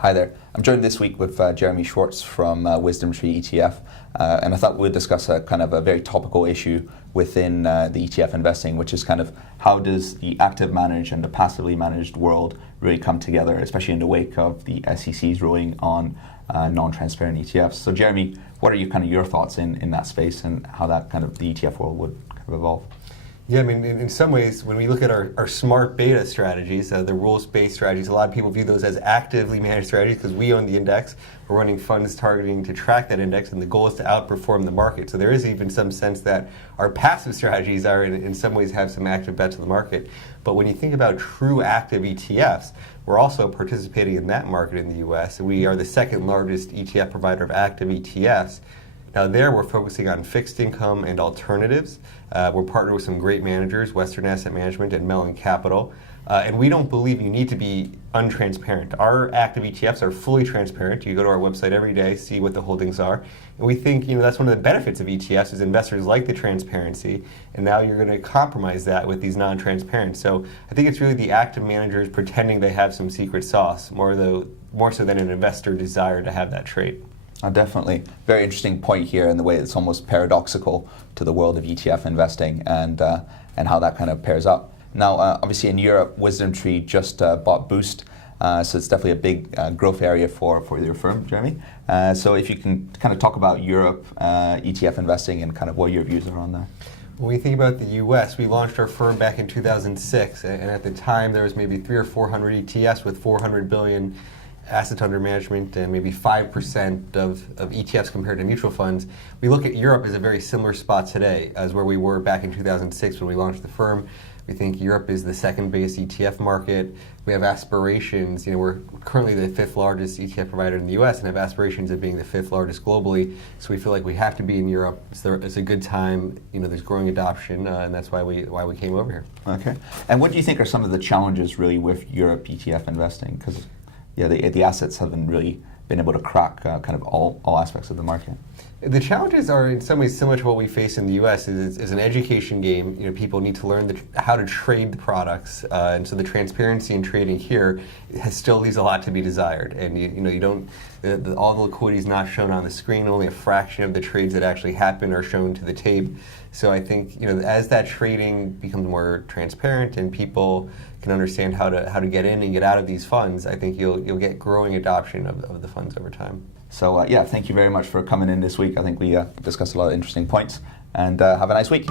Hi there. I'm joined this week with Jeremy Schwartz from WisdomTree ETF, and I thought we'd discuss a kind of a very topical issue within the ETF investing, which is kind of how does the active managed and the passively managed world really come together, especially in the wake of the SEC's ruling on non-transparent ETFs. So Jeremy, what are your thoughts in that space and how that kind of the ETF world would kind of evolve? Yeah, I mean, in some ways, when we look at our smart beta strategies, the rules-based strategies, a lot of people view those as actively managed strategies because we own the index. We're running funds targeting to track that index, and the goal is to outperform the market. So there is even some sense that our passive strategies are, in some ways, have some active bets in the market. But when you think about true active ETFs, we're also participating in that market in the U.S. We are the second largest ETF provider of active ETFs. Now there we're focusing on fixed income and alternatives. We're partnered with some great managers, Western Asset Management and Mellon Capital. And we don't believe you need to be untransparent. Our active ETFs are fully transparent. You go to our website every day, see what the holdings are. And we think that's one of the benefits of ETFs is investors like the transparency. And now you're going to compromise that with these non-transparent. So I think it's really the active managers pretending they have some secret sauce, more so than an investor desire to have that trade. Definitely. Very interesting point here in the way it's almost paradoxical to the world of ETF investing and how that kind of pairs up. Now, obviously in Europe, WisdomTree just bought Boost, so it's definitely a big growth area for your firm, Jeremy. So if you can kind of talk about Europe ETF investing and kind of what your views are on that. When we think about the U.S., we launched our firm back in 2006, and at the time there was maybe 300 or 400 ETFs with 400 billion assets under management and maybe 5% of ETFs compared to mutual funds. We look at Europe as a very similar spot today as where we were back in 2006 when we launched the firm. We think Europe is the second biggest ETF market. We have aspirations, we're currently the fifth largest ETF provider in the US and have aspirations of being the fifth largest globally. So we feel like we have to be in Europe. It's a good time, there's growing adoption, and that's why we came over here. Okay. And what do you think are some of the challenges really with Europe ETF investing? Because the assets haven't really been able to crack kind of all aspects of the market. The challenges are in some ways similar to what we face in the U.S. Is an education game. People need to learn how to trade the products, and so the transparency in trading here still leaves a lot to be desired. And you don't all the liquidity is not shown on the screen. Only a fraction of the trades that actually happen are shown to the tape. So I think as that trading becomes more transparent and people can understand how to get in and get out of these funds, I think you'll get growing adoption of the funds over time. So thank you very much for coming in this week. I think we discussed a lot of interesting points, and have a nice week.